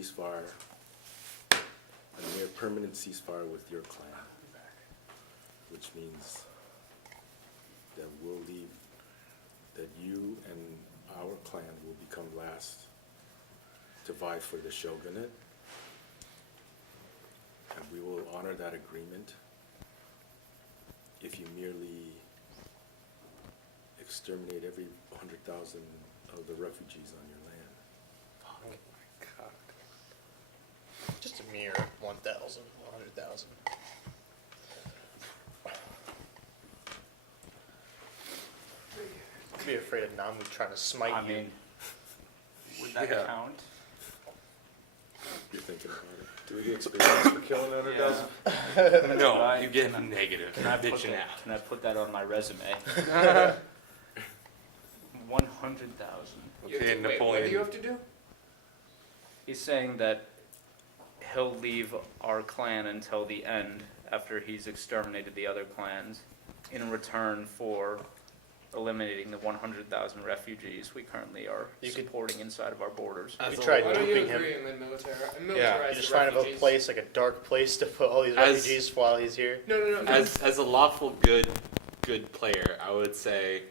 ceasefire, a near permanent ceasefire with your clan, which means that we'll leave, that you and our clan will become last to vie for the shogunate, and we will honor that agreement if you merely exterminate every 100,000 of the refugees on your land. Oh my god. Just a mere 1,000, 100,000. Be afraid of Namu trying to smite I you. mean, would that Yeah. count? You're thinking about it. Do we get experience for killing 100,000? Can No, I- you get can I- negative. Can I, put Bitching that, out. can I put that on my resume? 100,000. Okay, Wait, Napoleon. what do you have to do? He's saying that he'll leave our clan until the end after he's exterminated the other clans in return for eliminating the 100,000 refugees we currently are You could- supporting inside of our borders. You tried Why don't you duping him. agree and then militarize You the just find a refugees? place, like a dark place, to put all these As- refugees while he's here. No. As a lawful good player, I would say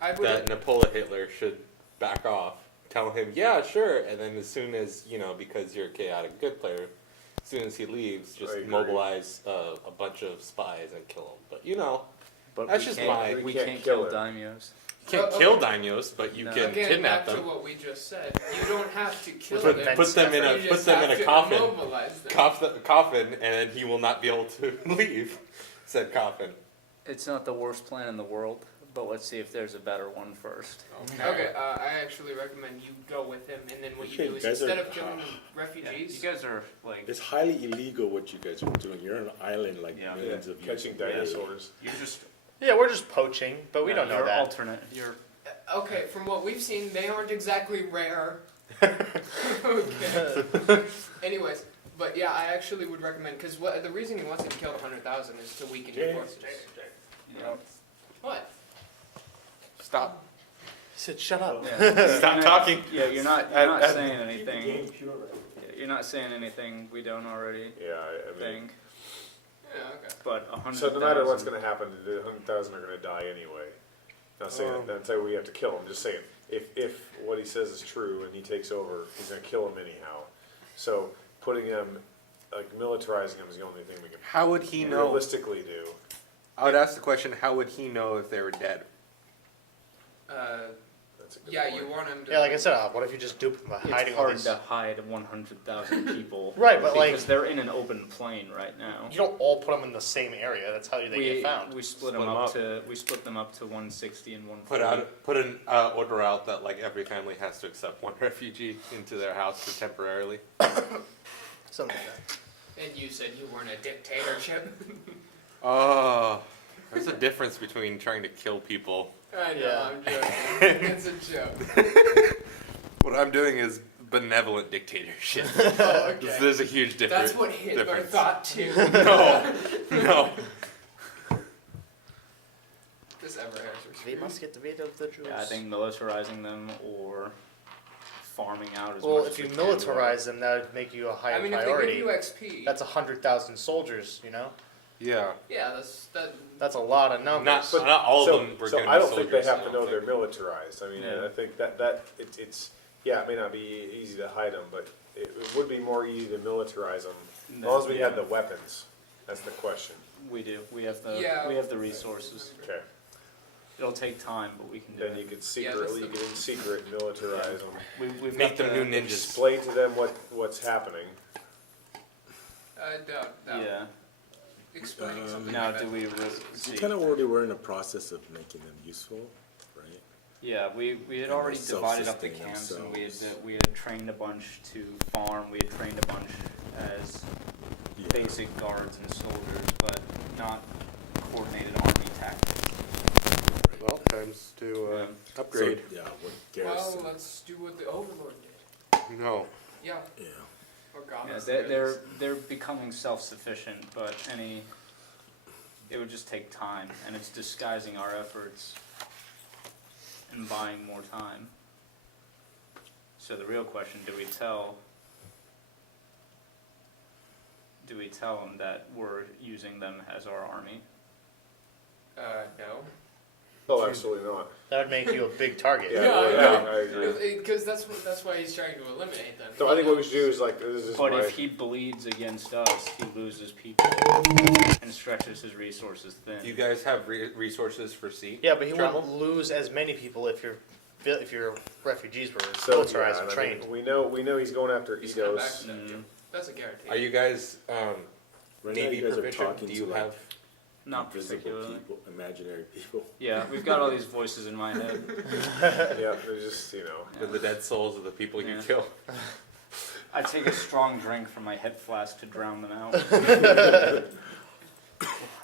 I would. that Napoleon Hitler should back off. Tell him, yeah, sure, and then as soon as because you're a chaotic good player, as soon as he leaves, just I agree. mobilize a bunch of spies and kill him. But But That's we just can't, my- we can't can't kill kill it. daimyos. you can't Oh, kill okay. daimyos, but you No. can Again, kidnap back them. to what we just said. You don't have to kill Put- them. put them in a- you put just them in have a to coffin. immobilize them. Coffin, and then he will not be able to leave. Said coffin. It's not the worst plan in the world, but let's see if there's a better one first. Okay, I actually recommend you go with him, and then what you Okay, do is guys instead are- of killing You refugees, guys are like, It's highly illegal what you guys are doing. You're on an island like Yeah. millions of Catching years away. dinosaurs. you're just Yeah, we're just poaching, but we don't know you're that. alternate. You're okay, from what we've seen, they aren't exactly rare. Okay. Anyways, but yeah, I actually would recommend because the reason he wants to kill 100,000 is to weaken your James. forces. you know, What? Stop. He said, "Shut up." yeah, Stop talking. Yeah, you're not I- saying anything. You're not saying anything we don't already Yeah, I mean. think. Yeah, okay. But 100,000. So no matter what's going to happen, the 100,000 are going to die anyway. Not saying not saying we have to kill them. Just saying if what he says is true and he takes over, he's going to kill them anyhow. So putting them, like militarizing them, is the only thing we can How would he know? realistically do. I would ask the question: how would he know if they were dead? That's a good Yeah, point. you want him to. Yeah, like I said, what if you just dupe him by It's hiding all hard these? to hide 100,000 people. Right, but because like they're in an open plain right now. you don't all put them in the same area. That's how they get found. We split Split them 'em up up. to 160 and 140. Put an order out that like every family has to accept one refugee into their house for temporarily. Something like that. And you said you weren't a dictatorship. Oh, there's a difference between trying to kill people. I know, Yeah. I'm joking. It's a joke. What I'm doing is benevolent dictatorship. Oh, okay. There's a huge difference. That's what Hitler difference. thought too. No. This ever has We must get rid of the Jews. Yeah, I think militarizing them or farming out as Well, much if as you we can. militarize them, that would make you a higher I mean, priority. if they give you XP, That's 100,000 soldiers. You know, Yeah. yeah, that. that's a lot of numbers. Not all so, of them were so going to be I don't think they soldiers, have I to don't know they're think. militarized. I mean, Yeah. I think that it's yeah, it may not be easy to hide them, but it would be more easy to militarize them as long as we had the weapons. That's the question. We do. We have the Yeah. we have the resources. Okay, It'll take time, but we can do then it. you could that's secretly the- get in secret militarize them. We've Make got them the, new ninjas. Explain to them what's happening. I doubt. Yeah. Explaining something. Now, like do that. we So see? kind of already were in the process of making them useful, right? Yeah, we had And already they'll divided up the self-sustain camps, and themselves. we had trained a bunch to farm. We had trained a bunch as Yeah. basic guards and soldiers, but not coordinated army tactics. Well, times to upgrade. So, yeah, what Well, garrison? let's do what the Overlord did. No. Yeah, Yeah. or God. Yeah, they're becoming self-sufficient, but it would just take time, and it's disguising our efforts and buying more time. So the real question: do we tell explicitly tell them that we're using them as our army. No. Oh, absolutely not. That would make you a big target. Yeah, Yeah, I yeah, know. I agree. Because that's why he's trying to eliminate them. No, I think what we should do is like, this is But my, if he bleeds against us, he loses people and stretches his resources thin. Do you guys have resources for sea? Yeah, but he travel? wouldn't lose as many people if your refugees were so, militarized yeah, and I trained. mean, we know he's going after He's coming back Eidos. to them, too. That's a guarantee. Are you guys Right now, Navy you guys are proficient? talking Do you to have? Not invisible particularly. people, imaginary people. Yeah, we've got all these voices in my head. Yeah, they're just, you know. They're the dead souls of the people you Yeah. kill. I take a strong drink from my hip flask to drown them out There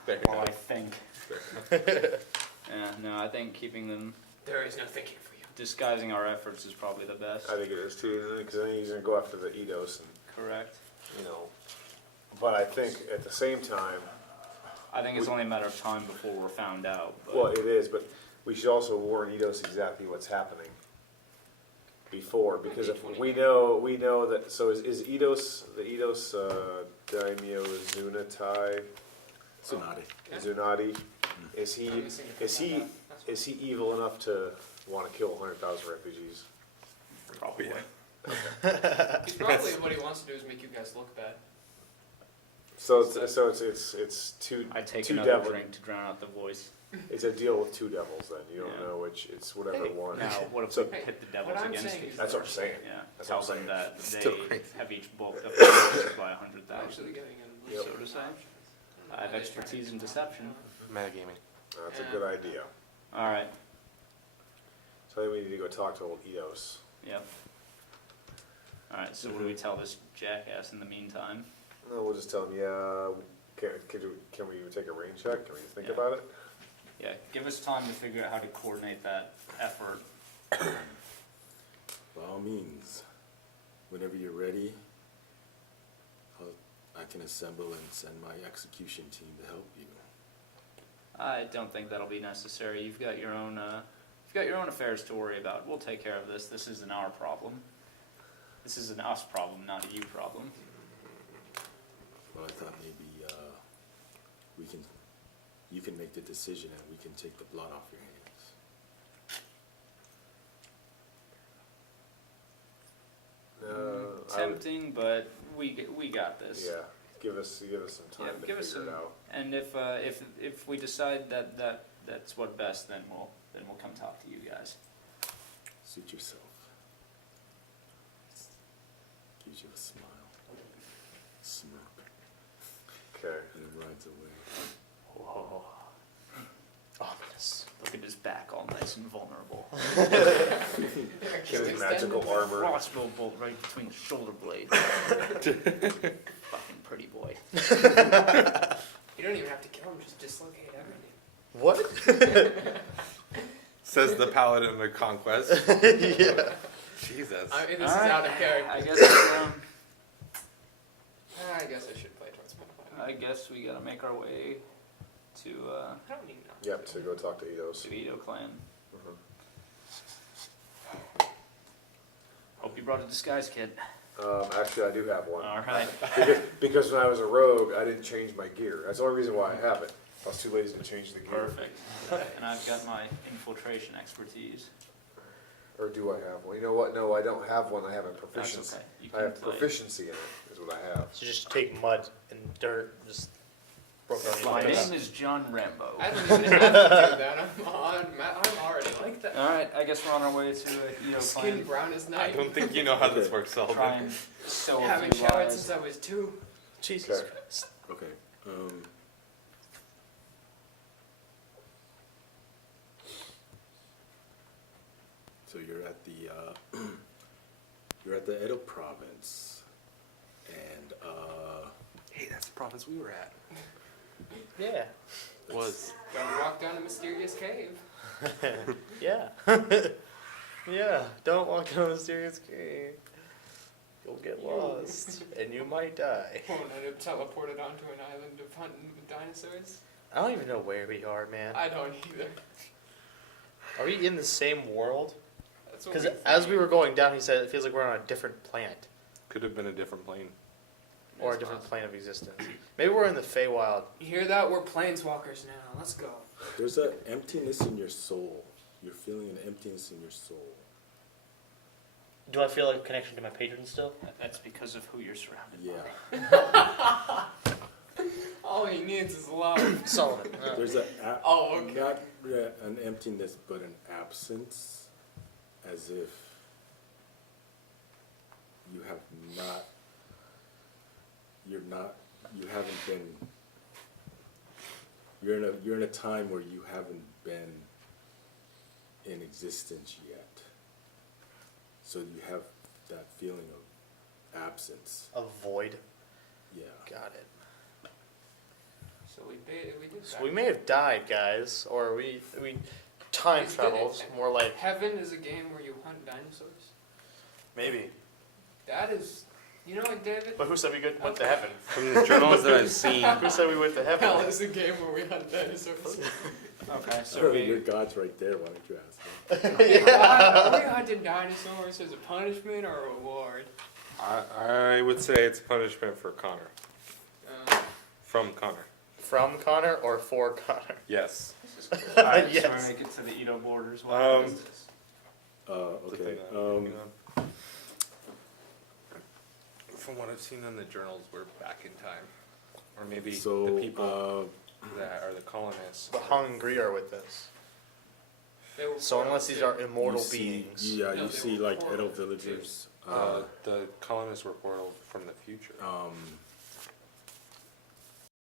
you while I go. think. Yeah, no, I think keeping them, There is no thinking for you. disguising our efforts is probably the best. I think it is too, because then he's gonna go after the Eidos and, Correct. you know. But I think at the same time, I think it's only a matter of time before we're found out. But well, it is, but we should also warn Eidos exactly what's happening before, because if we know that, so is Eidos, the Eidos, Daimyo Zunatai, Tsunade. Zunati, is I'm missing a is he, thing. That's is he evil enough to wanna kill 100,000 refugees? probably. He's probably what he wants to do is make you guys look bad. So it's two, I take two another devils, drink to drown out the voice. it's a deal with two devils then, you don't Yeah. know which, it's whatever Hey, one. Now, what if So- we pit the devils what I'm against saying each is- That's what I'm saying. Yeah, That's tell what I'm them that Still they crazy. have each bulked up their forces by I'm 100,000. actually getting in. Yep. So to say. I have expertise in deception. Metagaming. That's a good idea. All right. So I think we need to go talk to old Eidos. Yep. All right. So what do we tell this jackass in the meantime? No, we'll just tell him, yeah, can we take a rain check? Can we think Yeah. about it? Yeah. Give us time to figure out how to coordinate that effort. By all means, whenever you're ready, I can assemble and send my execution team to help you. I don't think that'll be necessary. You've got your own. You've got your own affairs to worry about. We'll take care of this. This isn't our problem. This is an us problem, not a you problem. Well, I thought maybe you can make the decision and we can take the blood off your hands. Tempting, but we got this. Yeah, give us some time Yeah, to give us figure it some- out. And if we decide that's what best, then we'll come talk to you guys. Suit yourself. Gives you a smile, smirk, Okay. and it rides away. Whoa. Ominous. Look at his back, all nice and vulnerable. Killing magical armor. Crossbow bolt right between the shoulder blades. Fucking pretty boy. You don't even have to kill him, just dislocate everything. What? Says the paladin of conquest. Yeah. Jesus. This is Alright. out of character. I guess I guess I should play towards my plan. I guess we gotta make our way to I don't need no. Yep, to go talk to Eidos. the Edo clan. Mhm. Hope you brought a disguise kit. Actually, I do have one. All right. Because when I was a rogue, I didn't change my gear. That's the only reason why I have it. I was too lazy to change the gear. Perfect. And I've got my infiltration expertise. Or do I have one? You know what? No, I don't have one. I have a That's proficiency. okay. You I can have play. proficiency in it, is what I have. So just take mud and dirt, just broken on My your face. name is John Rambo. I don't even have to do that. I'm already like that. All right, I guess we're on our way to Edo Skin clan. brown as I night. don't think you know how this works, Try Sullivan. and sow a Haven't few showered lies. since I was 2. Jesus Okay. Christ. Okay. So you're at the Edo province, and Hey, that's the province we were at. Yeah. Was. Don't walk down a mysterious cave. Yeah. Yeah. Don't walk down a mysterious cave. You'll get lost, and you might die. Won't end up teleported onto an island of hunting with dinosaurs. I don't even know where we are, man. I don't either. Are we in the same world? That's what Because we as think. we were going down, he said it feels like we're on a different planet. Could have been a different plane. or a It's different possible. plane of existence. Maybe we're in the Feywild. You hear that? We're planeswalkers now. Let's go. There's an emptiness in your soul. You're feeling an emptiness in your soul. Do I feel like a connection to my patron still? That's because of who you're surrounded Yeah. All he needs is love. Solomon. There's a Oh, okay. not an emptiness, but an absence, as if you have not. You haven't been. You're in a time where you haven't been in existence yet. So you have that feeling of absence. A void. Yeah. Got it. So we did So that. we may have died, guys, or we time Is it- travels more like Heaven is a game where you hunt dinosaurs. maybe. That is, you know what, David? But who said we went to heaven? From the journals that I've seen, Who said we went to Hell heaven? is a game where we hunt dinosaurs. Okay, so Your we, God's right there. Why don't you ask him? Are we hunting dinosaurs as a punishment or a reward? I would say it's punishment for Connor. From Connor. From Connor or for Connor? Yes. alright, so Yes. we make it to the Edo borders. Um, What is this? Okay. From what I've seen in the journals, we're back in time, or maybe So, the people that are the colonists. The hungry are with us. They were So unless these are immortal you see, beings. Yeah, No, you they see were like portal Edo villagers. The colonists were portaled from the future.